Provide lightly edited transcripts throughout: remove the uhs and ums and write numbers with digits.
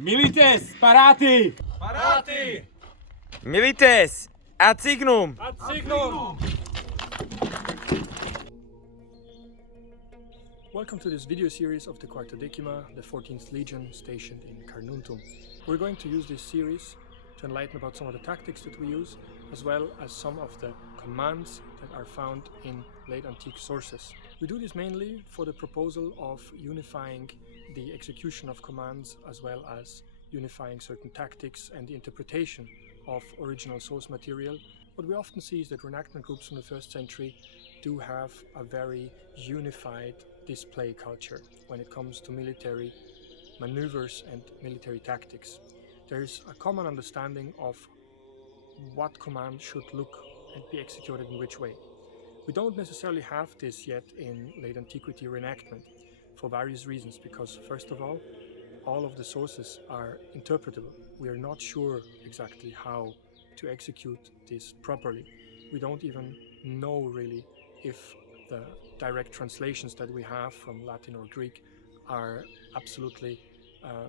Milites, parati! Parati! Milites, ad signum! Ad signum! Welcome to this video series of the Quarta Decima, the 14th Legion stationed in Carnuntum. We're going to use this series to enlighten about some of the tactics that we use, as well as some of the commands that are found in late antique sources. We do this mainly for the proposal of unifying the execution of commands, as well as unifying certain tactics and the interpretation of original source material. What we often see is that reenactment groups from the 1st century do have a very unified display culture when it comes to military maneuvers and military tactics. There's a common understanding of what command should look and be executed in which way. We don't necessarily have this yet in late antiquity reenactment for various reasons, because first of all of the sources are interpretable. We are not sure exactly how to execute this properly. We don't even know really if the direct translations that we have from Latin or Greek are absolutely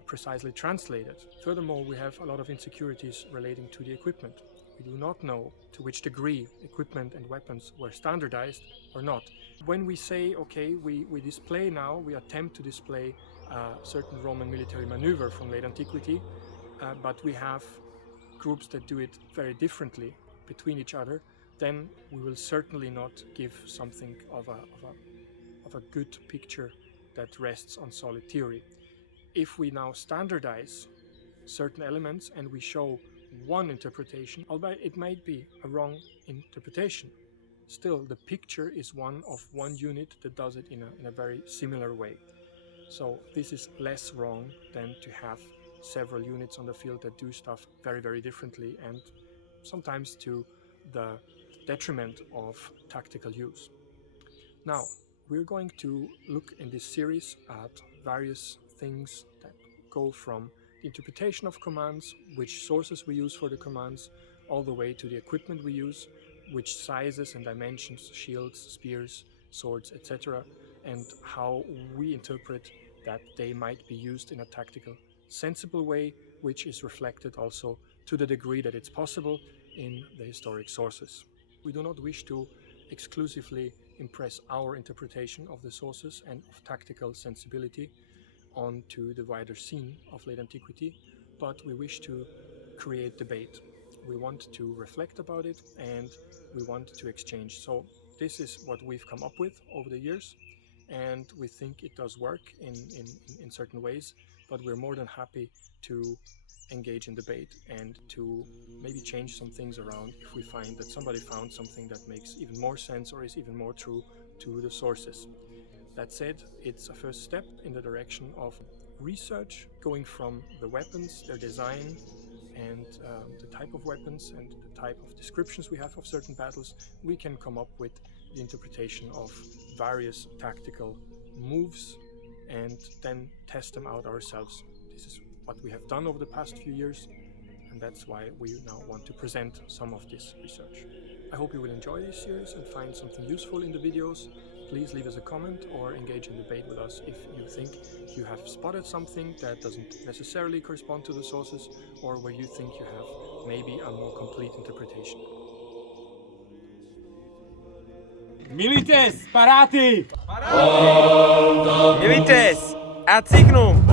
precisely translated. Furthermore, we have a lot of insecurities relating to the equipment. We do not know to which degree equipment and weapons were standardized or not. When we say, okay, we attempt to display a certain Roman military maneuver from late antiquity, but we have groups that do it very differently between each other, then we will certainly not give something of a good picture that rests on solid theory. If we now standardize certain elements and we show one interpretation, although it might be a wrong interpretation, still the picture is one of one unit that does it in a very similar way. So this is less wrong than to have several units on the field that do stuff very, very differently, and sometimes to the detriment of tactical use. Now, we're going to look in this series at various things that go from the interpretation of commands, which sources we use for the commands, all the way to the equipment we use, which sizes and dimensions, shields, spears, swords, etc., and how we interpret that they might be used in a tactical, sensible way, which is reflected also to the degree that it's possible in the historic sources. We do not wish to exclusively impress our interpretation of the sources and of tactical sensibility onto the wider scene of late antiquity, but we wish to create debate. We want to reflect about it and we want to exchange. So this is what we've come up with over the years, and we think it does work in certain ways, but we're more than happy to engage in debate and to maybe change some things around if we find that somebody found something that makes even more sense or is even more true to the sources. That said, it's a first step in the direction of research, going from the weapons, their design, and the type of weapons and the type of descriptions we have of certain battles. We can come up with the interpretation of various tactical moves and then test them out ourselves. This is what we have done over the past few years, and that's why we now want to present some of this research. I hope you will enjoy this series and find something useful in the videos. Please leave us a comment or engage in debate with us if you think you have spotted something that doesn't necessarily correspond to the sources, or where you think you have maybe a more complete interpretation. Milites, parati! Milites, ad signum!